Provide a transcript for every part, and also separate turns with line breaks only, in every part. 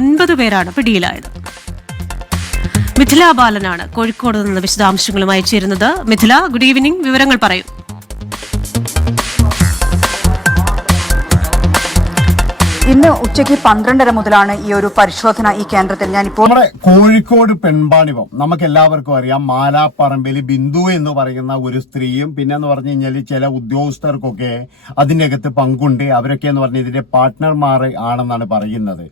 ഒൻപത് പേരാണ് പിടിയിലായത് മിഥില ബാലനാണ് കോഴിക്കോട് നിന്ന് വിശദാംശങ്ങളുമായി ചേരുന്നത്. മിഥില ഗുഡ് ഈവനിംഗ് വിവരങ്ങൾ പറയൂ.
ഉച്ചയ്ക്ക് പന്ത്രണ്ടര മുതലാണ് ഈ ഒരു പരിശോധന ഈ കേന്ദ്രത്തിൽ. ഞാൻ ഇപ്പോൾ
നമ്മുടെ കോഴിക്കോട് പെൺപാണിപം നമുക്ക് എല്ലാവർക്കും അറിയാം മാലാപ്പറമ്പിൽ ബിന്ദു എന്ന് പറയുന്ന ഒരു സ്ത്രീയും പിന്നെ എന്ന് പറഞ്ഞു കഴിഞ്ഞാൽ ചില ഉദ്യോഗസ്ഥർക്കൊക്കെ അതിന്റെ അകത്ത് പങ്കുണ്ട്. അവരൊക്കെ എന്ന് പറഞ്ഞാൽ ഇതിന്റെ പാർട്ട്ണർമാർ ആണെന്നാണ് പറയുന്നത്.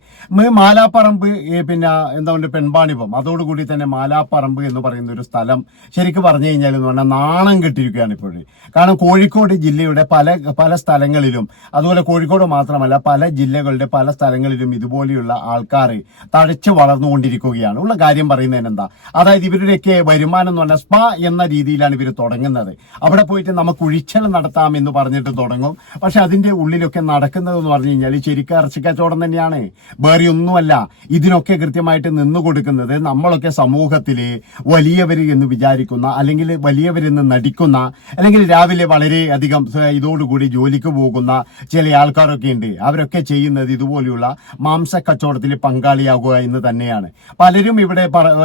മാലാപ്പറമ്പ് പിന്നെ എന്താ പറയുക പെൺപാണിപം അതോടുകൂടി തന്നെ മാലാപ്പറമ്പ് എന്ന് പറയുന്ന ഒരു സ്ഥലം ശരിക്കും പറഞ്ഞു കഴിഞ്ഞാൽ എന്ന് പറഞ്ഞാൽ നാണം കെട്ടിരിക്കുകയാണ് ഇപ്പോഴും. കാരണം കോഴിക്കോട് ജില്ലയുടെ പല പല സ്ഥലങ്ങളിലും അതുപോലെ കോഴിക്കോട് മാത്രമല്ല പല ജില്ലകളുടെ പല സ്ഥലങ്ങളിലും ഇതുപോലെയുള്ള ആൾക്കാർ തഴച്ചു വളർന്നുകൊണ്ടിരിക്കുകയാണ്. ഉള്ള കാര്യം പറയുന്നതിന് എന്താ അതായത് ഇവരുടെയൊക്കെ വരുമാനം എന്ന് പറഞ്ഞാൽ സ്പാ എന്ന രീതിയിലാണ് ഇവർ തുടങ്ങുന്നത്. അവിടെ പോയിട്ട് നമുക്ക് ഉഴിച്ചൽ നടത്താം എന്ന് പറഞ്ഞിട്ട് തുടങ്ങും. പക്ഷെ അതിന്റെ ഉള്ളിലൊക്കെ നടക്കുന്നത് എന്ന് പറഞ്ഞു കഴിഞ്ഞാൽ ശരിക്കും ഇറച്ചിക്കച്ചവടം തന്നെയാണ്. വേറെ ഒന്നുമല്ല ഇതിനൊക്കെ കൃത്യമായിട്ട് നിന്നു കൊടുക്കുന്നത് നമ്മളൊക്കെ സമൂഹത്തിൽ വലിയവർ എന്ന് വിചാരിക്കുന്ന അല്ലെങ്കിൽ വലിയവരെന്ന് നടിക്കുന്ന അല്ലെങ്കിൽ രാവിലെ വളരെ അധികം ഇതോടുകൂടി ജോലിക്ക് പോകുന്ന ചില ആൾക്കാരൊക്കെ ഉണ്ട്. അവരൊക്കെ ചെയ്യുന്നത് ഇതുപോലെയുള്ള മാംസ കച്ചവടത്തിൽ പങ്കാളിയാകുക എന്ന് തന്നെയാണ്. പലരും ഇവിടെ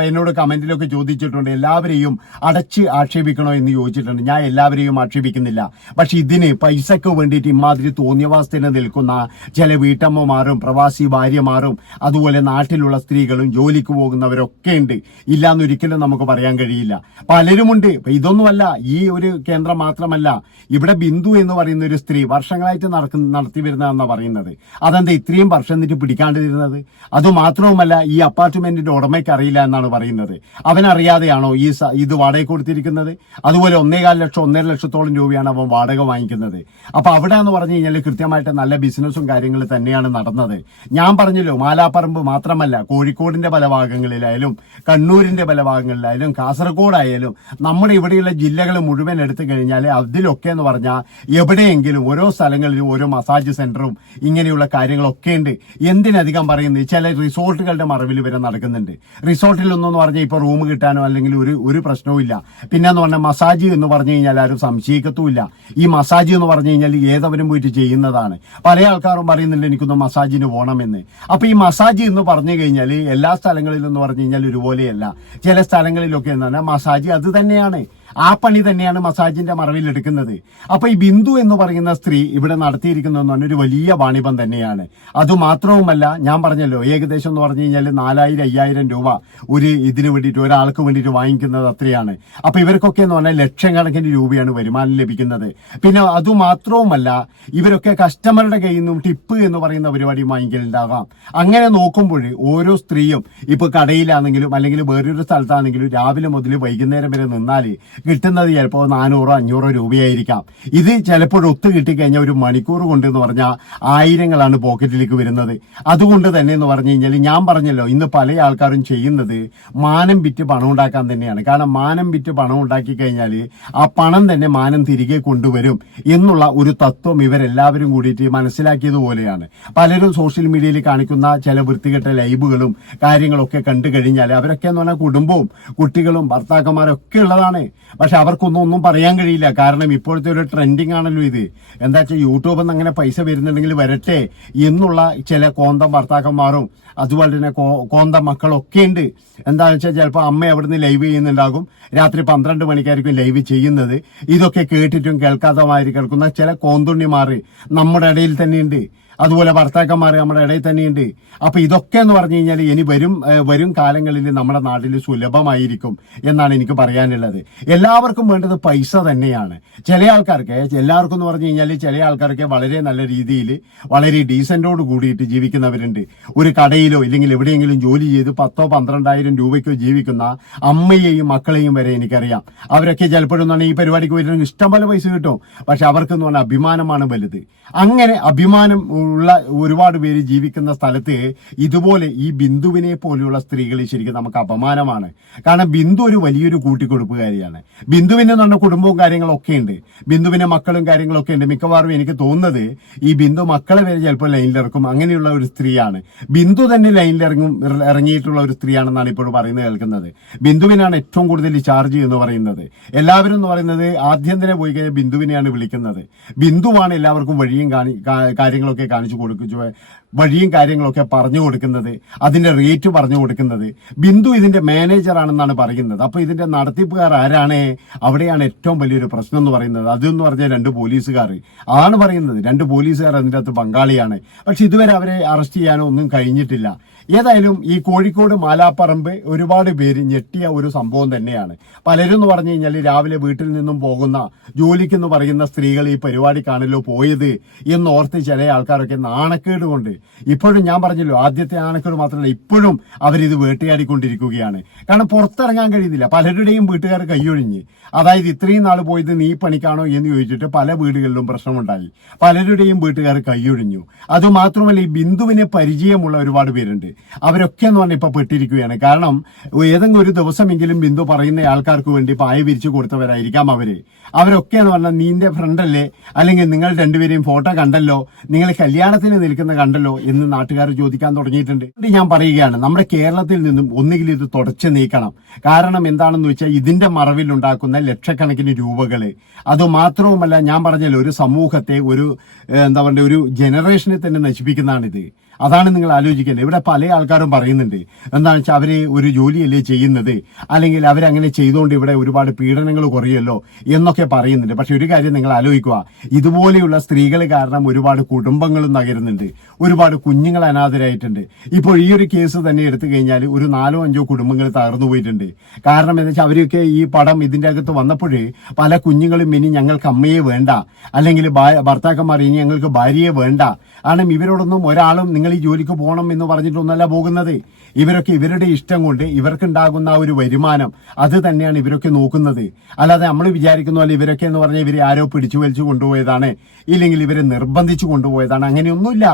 എന്നോട് കമന്റിലൊക്കെ ചോദിച്ചിട്ടുണ്ട് എല്ലാവരെയും അടച്ച് ആക്ഷേപിക്കണോ എന്ന് ചോദിച്ചിട്ടുണ്ട്. ഞാൻ എല്ലാവരെയും ആക്ഷേപിക്കുന്നില്ല. പക്ഷെ ഇതിന് പൈസക്ക് വേണ്ടിയിട്ട് ഇമാതിരി തോന്നിയവാസത്തിന് നിൽക്കുന്ന ചില വീട്ടമ്മമാരും പ്രവാസി ഭാര്യമാരും അതുപോലെ നാട്ടിലുള്ള സ്ത്രീകളും ജോലിക്ക് പോകുന്നവരൊക്കെ ഉണ്ട്. ഇല്ലാന്നൊരിക്കലും നമുക്ക് പറയാൻ കഴിയില്ല. പലരുമുണ്ട്. ഇതൊന്നുമല്ല. ഈ ഒരു കേന്ദ്രം മാത്രമല്ല. ഇവിടെ ബിന്ദു എന്ന് പറയുന്ന ഒരു സ്ത്രീ വർഷങ്ങളായിട്ട് നടത്തി വരുന്നതെന്നാണ് പറയുന്നത്. അതെന്താ ഇത്രയും വർഷം എന്നിട്ട് പിടിക്കാണ്ടിരുന്നത്? അതുമാത്രവുമല്ല ഈ അപ്പാർട്ട്മെന്റിന്റെ ഉടമയ്ക്ക് അറിയില്ല എന്നാണ് പറയുന്നത്. അവനറിയാതെയാണോ ഈ ഇത് വാടക കൊടുത്തിരിക്കുന്നത്? അതുപോലെ ഒന്നേകാൽ ലക്ഷം ഒന്നര ലക്ഷത്തോളം രൂപയാണ് അവൻ വാടക വാങ്ങിക്കുന്നത്. അപ്പൊ അവിടെ എന്ന് പറഞ്ഞു കഴിഞ്ഞാൽ കൃത്യമായിട്ട് നല്ല ബിസിനസ്സും കാര്യങ്ങൾ തന്നെയാണ് നടന്നത്. ഞാൻ പറഞ്ഞല്ലോ മാലാപ്പറമ്പ് മാത്രമല്ല കോഴിക്കോടിന്റെ പല ഭാഗങ്ങളിലായാലും കണ്ണൂരിന്റെ പല ഭാഗങ്ങളിലായാലും കാസർഗോഡായാലും നമ്മുടെ ഇവിടെയുള്ള ജില്ലകൾ മുഴുവൻ എടുത്തു കഴിഞ്ഞാൽ അതിലൊക്കെ എന്ന് പറഞ്ഞാൽ എവിടെയെങ്കിലും ഓരോ സ്ഥലങ്ങളിലും ഓരോ മസാജ് സെന്ററും ഇങ്ങനെയുള്ള കാര്യങ്ങളൊക്കെ ഉണ്ട് എന്തിനധികം പറയുന്നത് ചില റിസോർട്ടുകളുടെ മറവിൽ വരെ നടക്കുന്നുണ്ട്. റിസോർട്ടിലൊന്നും പറഞ്ഞാൽ ഇപ്പോൾ റൂം കിട്ടാനോ അല്ലെങ്കിൽ ഒരു ഒരു പ്രശ്നവും ഇല്ല. പിന്നെ എന്ന് പറഞ്ഞാൽ മസാജ് എന്ന് പറഞ്ഞു കഴിഞ്ഞാൽ ആരും സംശയിക്കത്തുമില്ല. ഈ മസാജ് എന്ന് പറഞ്ഞു കഴിഞ്ഞാൽ ഏതവരും പോയിട്ട് ചെയ്യുന്നതാണ്. പല ആൾക്കാരും പറയുന്നുണ്ട് എനിക്കൊന്ന് മസാജിന് പോകണമെന്ന്. അപ്പോൾ ഈ മസാജ് എന്ന് പറഞ്ഞു കഴിഞ്ഞാൽ എല്ലാ സ്ഥലങ്ങളിലും എന്ന് പറഞ്ഞു കഴിഞ്ഞാൽ ഒരുപോലെയല്ല. ചില സ്ഥലങ്ങളിലൊക്കെ എന്ന് പറഞ്ഞാൽ മസാജ് അത് തന്നെയാണ്. ആ പണി തന്നെയാണ് മസാജിന്റെ മറവിൽ എടുക്കുന്നത്. അപ്പൊ ഈ ബിന്ദു എന്ന് പറയുന്ന സ്ത്രീ ഇവിടെ നടത്തിയിരിക്കുന്ന ഒരു വലിയ വാണിഭം തന്നെയാണ്. അതുമാത്രവുമല്ല ഞാൻ പറഞ്ഞല്ലോ ഏകദേശം എന്ന് പറഞ്ഞു കഴിഞ്ഞാൽ നാലായിരം അയ്യായിരം രൂപ ഒരു ഇതിന് വേണ്ടിയിട്ട് ഒരാൾക്ക് വേണ്ടിയിട്ട് വാങ്ങിക്കുന്നത് അത്രയാണ്. അപ്പൊ ഇവർക്കൊക്കെ എന്ന് പറഞ്ഞാൽ ലക്ഷക്കണക്കിന് രൂപയാണ് വരുമാനം ലഭിക്കുന്നത്. പിന്നെ അതുമാത്രവുമല്ല ഇവരൊക്കെ കസ്റ്റമറുടെ കയ്യിൽ നിന്നും ടിപ്പ് എന്ന് പറയുന്ന പരിപാടി വാങ്ങിക്കലുണ്ടാകാം. അങ്ങനെ നോക്കുമ്പോൾ ഓരോ സ്ത്രീയും ഇപ്പൊ കടയിലാണെങ്കിലും അല്ലെങ്കിൽ വേറൊരു സ്ഥലത്താണെങ്കിലും രാവിലെ മുതൽ വൈകുന്നേരം വരെ നിന്നാൽ കിട്ടുന്നത് ചിലപ്പോൾ നാനൂറോ അഞ്ഞൂറോ രൂപയായിരിക്കാം. ഇത് ചിലപ്പോൾ ഒത്തു കിട്ടിക്കഴിഞ്ഞാൽ ഒരു മണിക്കൂർ കൊണ്ട് എന്ന് പറഞ്ഞാൽ ആയിരങ്ങളാണ് പോക്കറ്റിലേക്ക് വരുന്നത്. അതുകൊണ്ട് തന്നെ എന്ന് പറഞ്ഞു കഴിഞ്ഞാൽ ഞാൻ പറഞ്ഞല്ലോ ഇന്ന് പല ആൾക്കാരും ചെയ്യുന്നത് മാനം വിറ്റ് പണം ഉണ്ടാക്കാൻ തന്നെയാണ്. കാരണം മാനം വിറ്റ് പണം ഉണ്ടാക്കി കഴിഞ്ഞാൽ ആ പണം തന്നെ മാനം തിരികെ കൊണ്ടുവരും എന്നുള്ള ഒരു തത്വം ഇവരെല്ലാവരും കൂടിയിട്ട് മനസ്സിലാക്കിയതുപോലെയാണ് പലരും സോഷ്യൽ മീഡിയയിൽ കാണിക്കുന്ന ചില വൃത്തികെട്ട ലൈബുകളും കാര്യങ്ങളൊക്കെ കണ്ടു കഴിഞ്ഞാൽ അവരൊക്കെ എന്ന് പറഞ്ഞാൽ കുടുംബവും കുട്ടികളും ഭർത്താക്കന്മാരൊക്കെ ഉള്ളതാണ്. പക്ഷെ അവർക്കൊന്നും ഒന്നും പറയാൻ കഴിയില്ല. കാരണം ഇപ്പോഴത്തെ ഒരു ട്രെൻഡിങ് ആണല്ലോ ഇത്. എന്താ വെച്ചാൽ യൂട്യൂബിൽ നിന്ന് അങ്ങനെ പൈസ വരുന്നുണ്ടെങ്കിൽ വരട്ടെ എന്നുള്ള ചില കോന്തം ഭർത്താക്കന്മാരും അതുപോലെ തന്നെ കോന്ത മക്കളൊക്കെ ഉണ്ട്. എന്താ വെച്ചാൽ ചിലപ്പോൾ അമ്മ അവിടുന്ന് ലൈവ് ചെയ്യുന്നുണ്ടാകും. രാത്രി പന്ത്രണ്ട് മണിക്കായിരിക്കും ലൈവ് ചെയ്യുന്നത്. ഇതൊക്കെ കേട്ടിട്ടും കേൾക്കാതെ കേൾക്കുന്ന ചില കോന്തുണ്ണിമാർ നമ്മുടെ ഇടയിൽ തന്നെയുണ്ട് അതുപോലെ ഭർത്താക്കന്മാർ നമ്മുടെ ഇടയിൽ തന്നെയുണ്ട്. അപ്പൊ ഇതൊക്കെ എന്ന് പറഞ്ഞു കഴിഞ്ഞാൽ ഇനി വരും വരും കാലങ്ങളിൽ നമ്മുടെ നാട്ടിൽ സുലഭമായിരിക്കും എന്നാണ് എനിക്ക് പറയാനുള്ളത്. എല്ലാവർക്കും വേണ്ടത് പൈസ തന്നെയാണ്. ചില ആൾക്കാർക്ക് എല്ലാവർക്കും എന്ന് പറഞ്ഞു കഴിഞ്ഞാൽ ചില ആൾക്കാർക്ക് വളരെ നല്ല രീതിയിൽ വളരെ ഡീസന്റോട് കൂടിയിട്ട് ജീവിക്കുന്നവരുണ്ട്. ഒരു കടയിലോ ഇല്ലെങ്കിൽ എവിടെയെങ്കിലും ജോലി ചെയ്ത് പത്തോ പന്ത്രണ്ടായിരം രൂപയ്ക്കോ ജീവിക്കുന്ന അമ്മയെയും മക്കളെയും വരെ എനിക്കറിയാം. അവരൊക്കെ ചിലപ്പോഴും ഈ പരിപാടിക്ക് വരുന്ന ഇഷ്ടം പോലെ പൈസ കിട്ടും. പക്ഷെ അവർക്ക് എന്ന് പറഞ്ഞാൽ അഭിമാനമാണ് വലുത്. അങ്ങനെ അഭിമാനം ഉള്ള ഒരുപാട് പേര് ജീവിക്കുന്ന സ്ഥലത്ത് ഇതുപോലെ ഈ ബിന്ദുവിനെ പോലെയുള്ള സ്ത്രീകൾ ശരിക്കും നമുക്ക് അപമാനമാണ്. കാരണം ബിന്ദു ഒരു വലിയൊരു കൂട്ടിക്കൊടുപ്പുകാരിയാണ്. ബിന്ദുവിന് നല്ല കുടുംബവും കാര്യങ്ങളൊക്കെ ഉണ്ട്. ബിന്ദുവിന്റെ മക്കളും കാര്യങ്ങളൊക്കെ ഉണ്ട്. മിക്കവാറും എനിക്ക് തോന്നുന്നത് ഈ ബിന്ദു മക്കളെ വരെ ചിലപ്പോൾ ലൈനിലിറക്കും അങ്ങനെയുള്ള ഒരു സ്ത്രീയാണ്. ബിന്ദു തന്നെ ലൈനിലിറങ്ങും ഇറങ്ങിയിട്ടുള്ള ഒരു സ്ത്രീയാണെന്നാണ് ഇപ്പോൾ പറയുന്നത് കേൾക്കുന്നത്. ബിന്ദുവിനാണ് ഏറ്റവും കൂടുതൽ ചാർജ് എന്ന് പറയുന്നത്. എല്ലാവരും എന്ന് പറയുന്നത് ആദ്യം തന്നെ പോയി കഴിഞ്ഞാൽ ബിന്ദുവിനെയാണ് വിളിക്കുന്നത്. ബിന്ദുവാണ് എല്ലാവർക്കും വഴിയും കാര്യങ്ങളൊക്കെ കാണിച്ചു കൊടുക്കുക വഴിയും കാര്യങ്ങളൊക്കെ പറഞ്ഞു കൊടുക്കുന്നത് അതിന്റെ റേറ്റ് പറഞ്ഞു കൊടുക്കുന്നത്. ബിന്ദു ഇതിന്റെ മാനേജർ ആണെന്നാണ് പറയുന്നത്. അപ്പോൾ ഇതിന്റെ നടത്തിപ്പുകാർ ആരാണ്? അവിടെയാണ് ഏറ്റവും വലിയൊരു പ്രശ്നം എന്ന് പറയുന്നത്. അതെന്ന് പറഞ്ഞാൽ രണ്ട് പോലീസുകാർ. ആണ് പറയുന്നത്. രണ്ട് പോലീസുകാർ അതിന്റെ അകത്ത് പങ്കാളിയാണ്. പക്ഷെ ഇതുവരെ അവരെ അറസ്റ്റ് ചെയ്യാനോ ഒന്നും കഴിഞ്ഞിട്ടില്ല. ഏതായാലും ഈ കോഴിക്കോട് മാലാപ്പറമ്പ് ഒരുപാട് പേര് ഞെട്ടിയ ഒരു സംഭവം തന്നെയാണ്. പലരും എന്ന് പറഞ്ഞു കഴിഞ്ഞാൽ രാവിലെ വീട്ടിൽ നിന്നും പോകുന്ന ജോലിക്കെന്ന് പറയുന്ന സ്ത്രീകൾ ഈ പരിപാടിക്കാണല്ലോ പോയത് എന്നോർത്ത് ചില ആൾക്കാരൊക്കെ നാണക്കേട് കൊണ്ട് ഇപ്പോഴും ഞാൻ പറഞ്ഞല്ലോ ആദ്യത്തെ നാണക്കേട് മാത്രമല്ല ഇപ്പോഴും അവരിത് വേട്ടയാടിക്കൊണ്ടിരിക്കുകയാണ്. കാരണം പുറത്തിറങ്ങാൻ കഴിയുന്നില്ല. പലരുടെയും വീട്ടുകാർ കൈയൊഴിഞ്ഞ്. അതായത് ഇത്രയും നാൾ പോയത് നീ പണിക്കാണോ എന്ന് ചോദിച്ചിട്ട് പല വീടുകളിലും പ്രശ്നമുണ്ടായി. പലരുടെയും വീട്ടുകാർ കൈയൊഴിഞ്ഞു. അതുമാത്രമല്ല ഈ ബിന്ദുവിനെ പരിചയമുള്ള ഒരുപാട് പേരുണ്ട്. അവരൊക്കെ എന്ന് പറഞ്ഞാൽ ഇപ്പൊ പെട്ടിരിക്കുകയാണ്. കാരണം ഏതെങ്കിലും ഒരു ദിവസമെങ്കിലും ബിന്ദു പറയുന്ന ആൾക്കാർക്ക് വേണ്ടി പായ വിരിച്ചു കൊടുത്തവരായിരിക്കാം അവർ. അവരൊക്കെ എന്ന് പറഞ്ഞാൽ നീന്റെ ഫ്രണ്ടല്ലേ അല്ലെങ്കിൽ നിങ്ങൾ രണ്ടുപേരെയും ഫോട്ടോ കണ്ടല്ലോ? നിങ്ങൾ കല്യാണത്തിന് നിൽക്കുന്ന കണ്ടല്ലോ? എന്ന് നാട്ടുകാർ ചോദിക്കാൻ തുടങ്ങിയിട്ടുണ്ട്. ഞാൻ പറയുകയാണ് നമ്മുടെ കേരളത്തിൽ നിന്നും ഒന്നുകിൽ ഇത് തുടച്ചു നീക്കണം. കാരണം എന്താണെന്ന് വെച്ചാൽ ഇതിന്റെ മറവിൽ ഉണ്ടാക്കുന്ന ലക്ഷക്കണക്കിന് രൂപകൾ. അതുമാത്രവുമല്ല ഞാൻ പറഞ്ഞല്ലോ ഒരു സമൂഹത്തെ ഒരു എന്താ പറയുക ഒരു ജനറേഷനെ തന്നെ നശിപ്പിക്കുന്നതാണിത്. അതാണ് നിങ്ങൾ ആലോചിക്കേണ്ടത്. ഇവിടെ പല ആൾക്കാരും പറയുന്നുണ്ട്. എന്താണെന്ന് വെച്ചാൽ അവർ ഒരു ജോലിയല്ലേ ചെയ്യുന്നത്? അല്ലെങ്കിൽ അവരങ്ങനെ ചെയ്തുകൊണ്ട് ഇവിടെ ഒരുപാട് പീഡനങ്ങൾ കുറയല്ലോ എന്നൊക്കെ പറയുന്നുണ്ട്. പക്ഷെ ഒരു കാര്യം നിങ്ങൾ ആലോചിക്കുക. ഇതുപോലെയുള്ള സ്ത്രീകൾ കാരണം ഒരുപാട് കുടുംബങ്ങളും തകരുന്നുണ്ട്. ഒരുപാട് കുഞ്ഞുങ്ങൾ അനാഥരായിട്ടുണ്ട്. ഇപ്പോൾ ഈ ഒരു കേസ് തന്നെ എടുത്തു കഴിഞ്ഞാൽ ഒരു നാലോ അഞ്ചോ കുടുംബങ്ങൾ തകർന്നു പോയിട്ടുണ്ട്. കാരണം എന്താ വെച്ചാൽ അവരൊക്കെ ഈ പടം ഇതിന്റെ അകത്ത് വന്നപ്പോഴേ പല കുഞ്ഞുങ്ങളും ഇനി ഞങ്ങൾക്ക് അമ്മയെ വേണ്ട. അല്ലെങ്കിൽ ഭർത്താക്കന്മാർ ഇനി ഞങ്ങൾക്ക് ഭാര്യയെ വേണ്ട. കാരണം ഇവരോടൊന്നും ഒരാളും നിങ്ങൾ ഈ ജോലിക്ക് പോകണം എന്ന് പറഞ്ഞിട്ടൊന്നല്ല പോകുന്നത്. ഇവരൊക്കെ ഇവരുടെ ഇഷ്ടം കൊണ്ട് ഇവർക്കുണ്ടാകുന്ന ആ ഒരു വരുമാനം അത് തന്നെയാണ് ഇവരൊക്കെ നോക്കുന്നത്. അല്ലാതെ നമ്മൾ വിചാരിക്കുന്ന പോലെ ഇവരൊക്കെ എന്ന് പറഞ്ഞാൽ ഇവരെ ആരോ പിടിച്ചു വലിച്ചു കൊണ്ടുപോയതാണ്. ഇല്ലെങ്കിൽ ഇവരെ നിർബന്ധിച്ചു കൊണ്ടുപോയതാണ്. അങ്ങനെയൊന്നുമില്ല.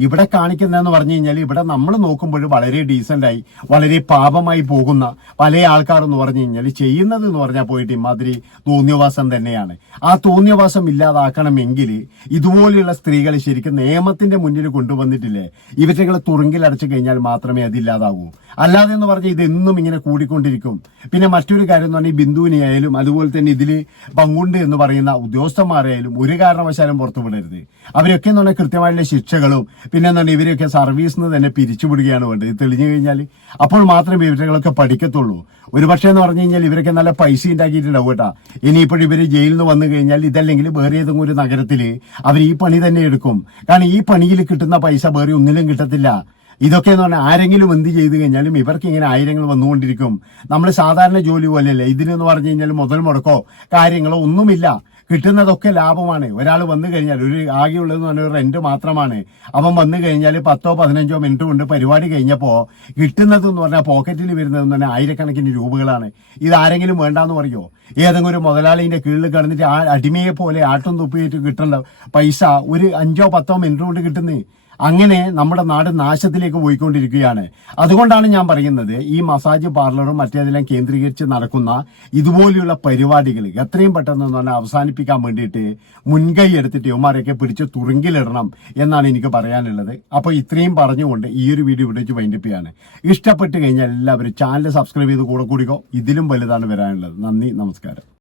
ഇവിടെ കാണിക്കുന്നതെന്ന് പറഞ്ഞു കഴിഞ്ഞാൽ ഇവിടെ നമ്മൾ നോക്കുമ്പോൾ വളരെ ഡീസന്റായി വളരെ പാപമായി പോകുന്ന പല ആൾക്കാർ എന്ന് പറഞ്ഞു കഴിഞ്ഞാൽ ചെയ്യുന്നത് എന്ന് പറഞ്ഞാൽ പോയിട്ട് ഇമാതിരി തോന്നിയവാസം തന്നെയാണ്. ആ തോന്നിയവാസം ഇല്ലാതാക്കണമെങ്കിൽ ഇതുപോലെയുള്ള സ്ത്രീകൾ ശരിക്കും നിയമത്തിന്റെ മുന്നിൽ കൊണ്ടുവന്നിട്ടില്ലേ ഇവറ്റകളെ തുറുങ്കിൽ അടച്ചു കഴിഞ്ഞാൽ മാത്രമേ അതില്ലാതാകൂ അല്ലാതെ എന്ന് പറഞ്ഞാൽ ഇതെന്നും ഇങ്ങനെ കൂടിക്കൊണ്ടിരിക്കും. പിന്നെ മറ്റൊരു കാര്യം എന്ന് പറഞ്ഞാൽ ബിന്ദുവിനെ ആയാലും അതുപോലെ തന്നെ ഇതിൽ പങ്കുണ്ട് എന്ന് പറയുന്ന ഉദ്യോഗസ്ഥന്മാരായാലും ഒരു കാരണവശാലും പുറത്തുവിടരുത്. അവരൊക്കെ എന്ന് പറഞ്ഞാൽ കൃത്യമായിട്ടുള്ള ശിക്ഷകളും പിന്നെ എന്താണ് ഇവരെയൊക്കെ സർവീസിൽ നിന്ന് തന്നെ പിരിച്ചുവിടുകയാണ് വേണ്ടത്. തെളിഞ്ഞു കഴിഞ്ഞാൽ അപ്പോൾ മാത്രമേ ഇവരുകളൊക്കെ പഠിക്കത്തുള്ളൂ. ഒരുപക്ഷെ എന്ന് പറഞ്ഞു കഴിഞ്ഞാൽ ഇവരൊക്കെ നല്ല പൈസ ഉണ്ടാക്കിയിട്ടുണ്ടാവും കേട്ടാ. ഇനിയിപ്പോൾ ഇവർ ജയിലിൽ നിന്ന് വന്നു കഴിഞ്ഞാൽ ഇതല്ലെങ്കിൽ വേറെ ഏതെങ്കിലും ഒരു നഗരത്തിൽ അവർ ഈ പണി തന്നെ എടുക്കും. കാരണം ഈ പണിയിൽ കിട്ടുന്ന പൈസ വേറെ ഒന്നിലും കിട്ടത്തില്ല. ഇതൊക്കെ എന്ന് പറഞ്ഞാൽ ആരെങ്കിലും എന്ത് ചെയ്തു കഴിഞ്ഞാലും ഇവർക്ക് ഇങ്ങനെ ആയിരങ്ങൾ വന്നുകൊണ്ടിരിക്കും. നമ്മൾ സാധാരണ ജോലി പോലെയല്ല? ഇതിനെന്ന് പറഞ്ഞു കഴിഞ്ഞാൽ മുതൽ മുടക്കോ? കാര്യങ്ങളോ ഒന്നുമില്ല. കിട്ടുന്നതൊക്കെ ലാഭമാണ്. ഒരാൾ വന്നു കഴിഞ്ഞാൽ ഒരു ആകെയുള്ളതെന്ന് പറഞ്ഞാൽ റെന്റ് മാത്രമാണ്. അവൻ വന്നു കഴിഞ്ഞാൽ പത്തോ പതിനഞ്ചോ മിനിറ്റ് കൊണ്ട് പരിപാടി കഴിഞ്ഞപ്പോൾ കിട്ടുന്നത് എന്ന് പറഞ്ഞാൽ പോക്കറ്റിൽ വരുന്നത് പറഞ്ഞാൽ ആയിരക്കണക്കിന് രൂപകളാണ്. ഇതാരെങ്കിലും വേണ്ടാന്ന് പറയുമോ ഏതെങ്കിലും ഒരു മുതലാളിന്റെ കീഴിൽ കിടന്നിട്ട് ആ അടിമയെ പോലെ ആട്ടും തുപ്പിയിട്ട് കിട്ടേണ്ട പൈസ ഒരു അഞ്ചോ പത്തോ മിനിറ്റ് കൊണ്ട് കിട്ടുന്നേ. അങ്ങനെ നമ്മുടെ നാട് നാശത്തിലേക്ക് പോയിക്കൊണ്ടിരിക്കുകയാണ്. അതുകൊണ്ടാണ് ഞാൻ പറയുന്നത് ഈ മസാജ് പാർലറും മറ്റേതെല്ലാം കേന്ദ്രീകരിച്ച് നടക്കുന്ന ഇതുപോലെയുള്ള പരിപാടികൾ എത്രയും പെട്ടെന്ന് എന്ന് പറഞ്ഞാൽ അവസാനിപ്പിക്കാൻ വേണ്ടിയിട്ട് മുൻകൈ എടുത്തിട്ട് യുവമാരെയൊക്കെ പിടിച്ച് തുറുങ്കിലിടണം എന്നാണ് എനിക്ക് പറയാനുള്ളത്. അപ്പോൾ ഇത്രയും പറഞ്ഞുകൊണ്ട് ഈ ഒരു വീഡിയോ ഇവിടെ വെച്ച് വൈൻഡപ്പ് ചെയ്യാണ്. ഇഷ്ടപ്പെട്ട് കഴിഞ്ഞാൽ എല്ലാവരും ചാനൽ സബ്സ്ക്രൈബ് ചെയ്ത് കൂടെ കൂടിക്കോ. ഇതിലും വലുതാണ് വരാനുള്ളത്. നന്ദി നമസ്കാരം.